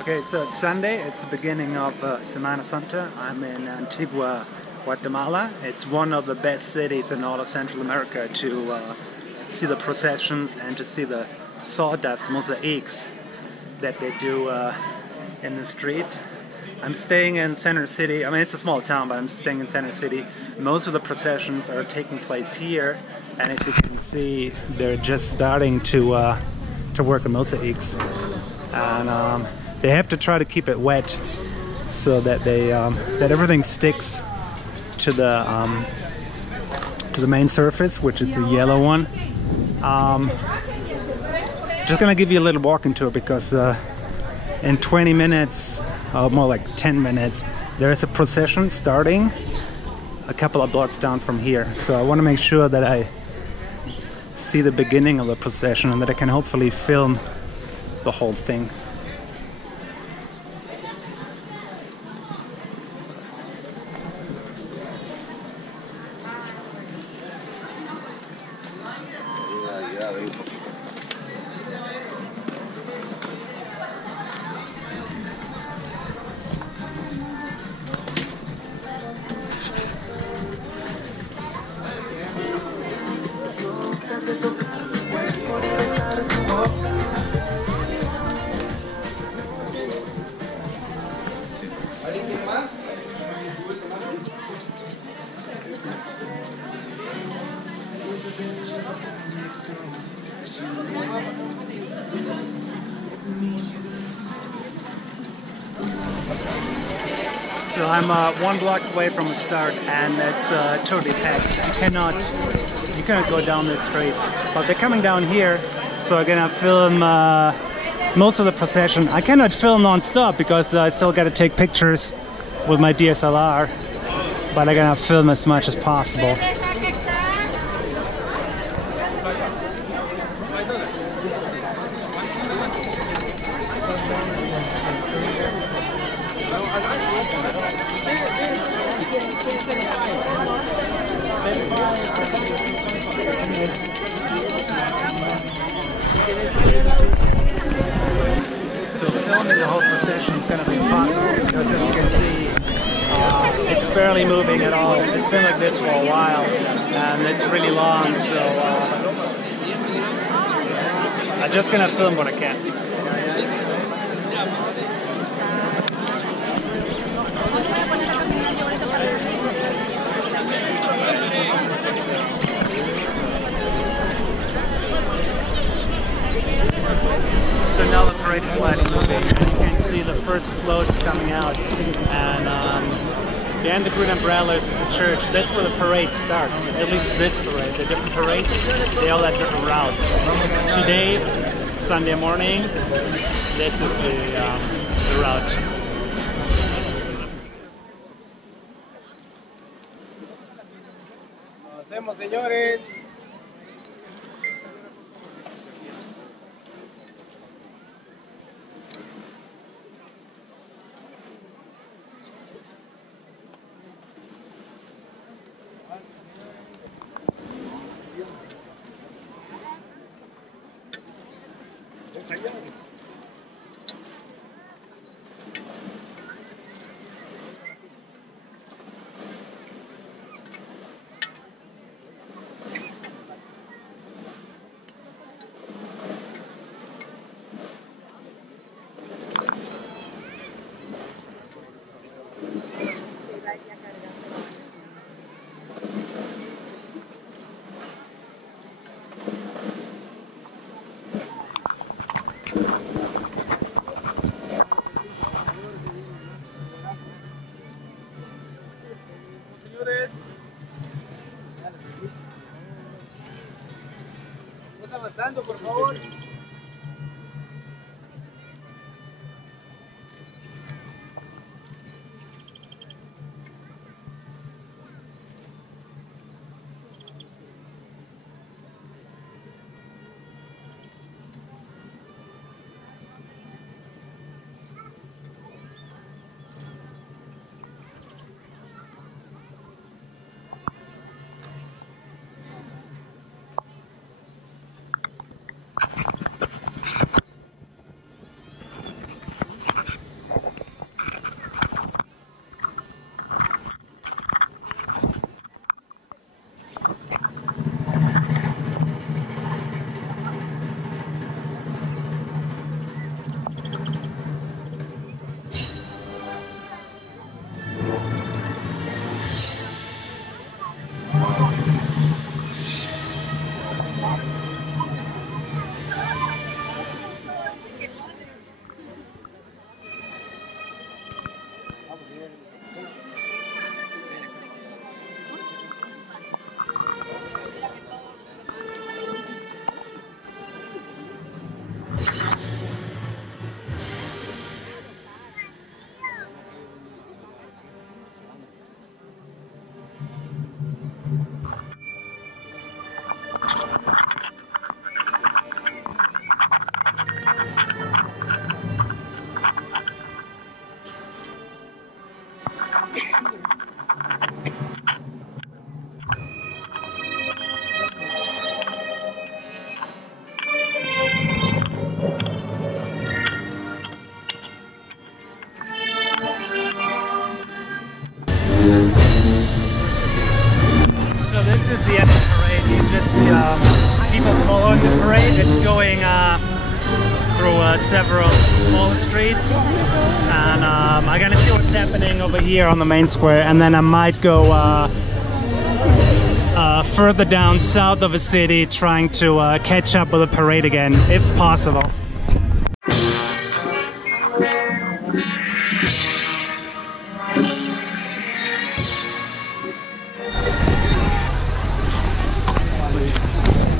Okay, so it's Sunday, it's the beginning of Semana Santa. I'm in Antigua, Guatemala. It's one of the best cities in all of Central America to see the processions and to see the sawdust mosaics that they do in the streets. I'm staying in Center City. I mean, it's a small town, but I'm staying in Center City. Most of the processions are taking place here, and as you can see, they're just starting to work the mosaics. And they have to try to keep it wet so that they that everything sticks to the main surface, which is the yellow one. Just gonna give you a little walking tour because in 20 minutes, more like 10 minutes, there is a procession starting a couple of blocks down from here. So I want to make sure that I see the beginning of the procession and that I can hopefully film the whole thing. So I'm 1 block away from the start, and it's totally packed. You cannot go down this street. But they're coming down here, so I'm gonna film most of the procession. I cannot film non-stop because I still gotta take pictures with my DSLR, but I'm gonna film as much as possible. So filming the whole procession is going to be impossible because, as you can see, it's barely moving at all. It's been like this for a while, and it's really long, so I'm just going to film what I can. So now the parade is slightly moving, and you can see the first float is coming out, and behind the green umbrellas is a church. That's where the parade starts, at least this parade. The different parades, they all have different routes. Today, Sunday morning, this is the route. Hacemos, señores. Avanzando, por favor. this is the end of the parade. You just see people following the parade. It's going through several small streets, and I'm gonna see what's happening over here on the main square, and then I might go further down south of the city, trying to catch up with the parade again, if possible.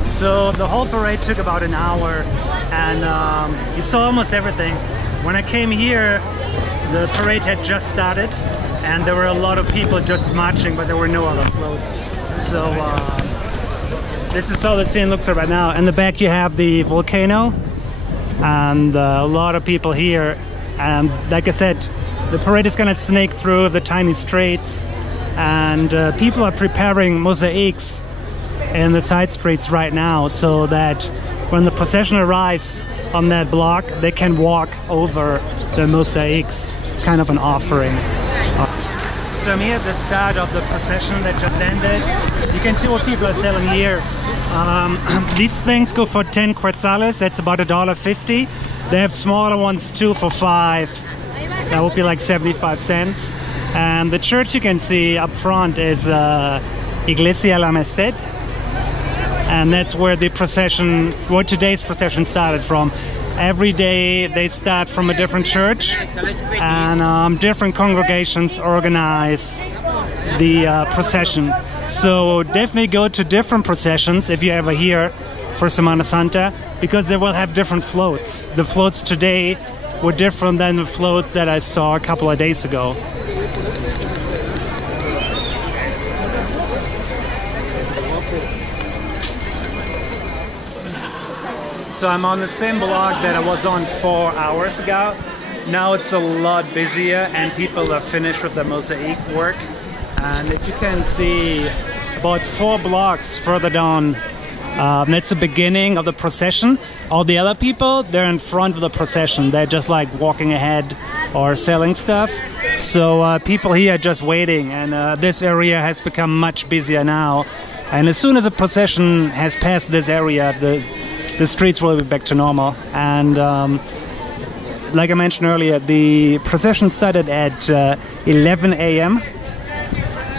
So the whole parade took about an hour, and you saw almost everything. When I came here, the parade had just started, and there were a lot of people just marching, but there were no other floats. So this is how the scene looks like right now. In the back you have the volcano, and a lot of people here. And like I said, the parade is gonna snake through the tiny streets, and people are preparing mosaics in the side streets right now, so that when the procession arrives on that block, they can walk over the mosaics. It's kind of an offering. So I'm here at the start of the procession that just ended. You can see what people are selling here. These things go for 10 quetzales, that's about $1.50. They have smaller ones too for 5. That would be like 75 cents. And the church you can see up front is Iglesia La Merced. And that's where the procession, where today's procession started from. Every day they start from a different church, and different congregations organize the procession. So definitely go to different processions if you're ever here for Semana Santa, because they will have different floats. The floats today were different than the floats that I saw a couple of days ago. So I'm on the same block that I was on 4 hours ago. Now it's a lot busier, and people are finished with the mosaic work. And if you can see, about 4 blocks further down, that's the beginning of the procession. All the other people, they're in front of the procession. They're just like walking ahead or selling stuff. So people here are just waiting, and this area has become much busier now. And as soon as the procession has passed this area, the streets will be back to normal. And like I mentioned earlier, the procession started at 11 a.m.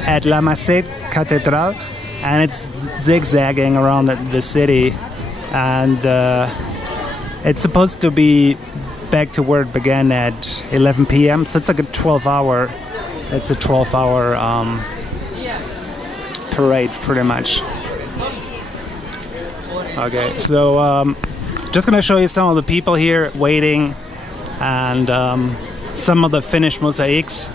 at La Merced Cathedral, and it's zigzagging around the city, and it's supposed to be back to where it began at 11 p.m. So it's like a 12-hour, it's a 12-hour parade pretty much. Okay, so just gonna show you some of the people here waiting, and some of the finished mosaics.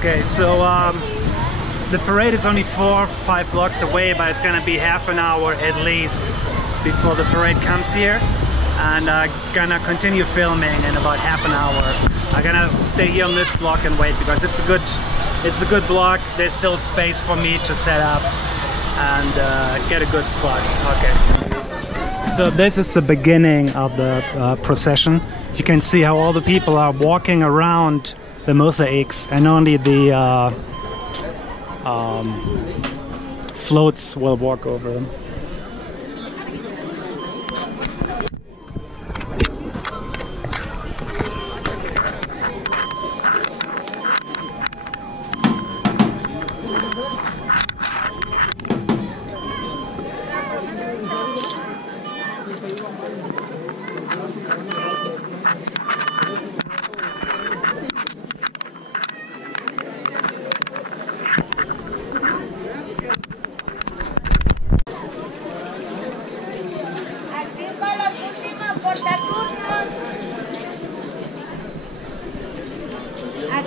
Okay, so the parade is only 4 or 5 blocks away, but it's gonna be half an hour at least before the parade comes here, and I'm gonna continue filming in about half an hour. I'm gonna stay here on this block and wait, because it's a good block. There's still space for me to set up and get a good spot. Okay. So this is the beginning of the procession. You can see how all the people are walking around the mosaics, and only the floats will walk over them.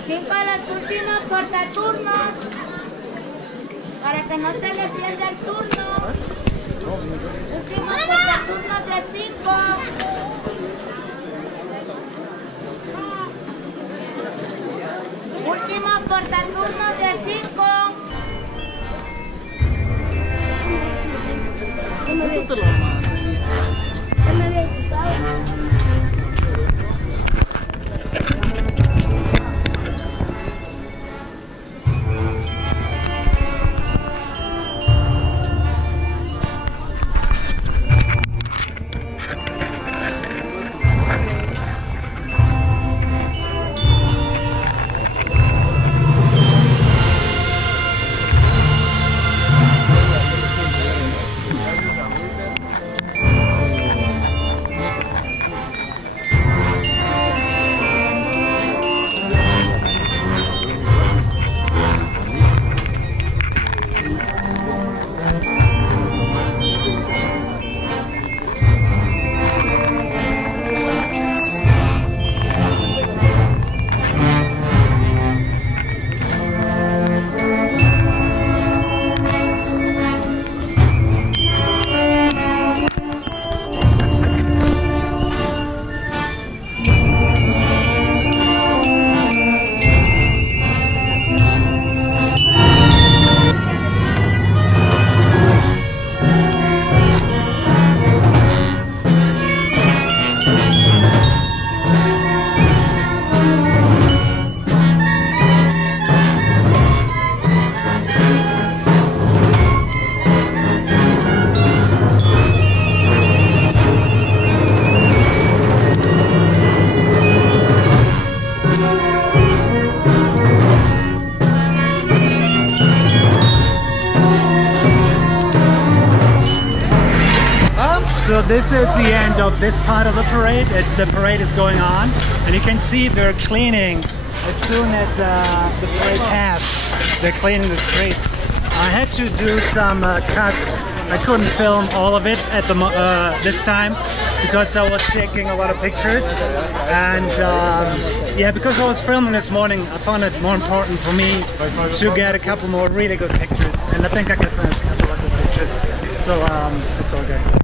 5 los últimos portaturnos. Para que no se le pierda el turno. Últimos portaturnos de 5. Últimos portaturnos de 5. So this is the end of this part of the parade. The parade is going on, and you can see they're cleaning as soon as the parade passed. They're cleaning the streets. I had to do some cuts. I couldn't film all of it at the this time because I was taking a lot of pictures, and yeah, because I was filming this morning, I found it more important for me to get a couple more really good pictures, and I think I got a couple of good pictures. So it's all good.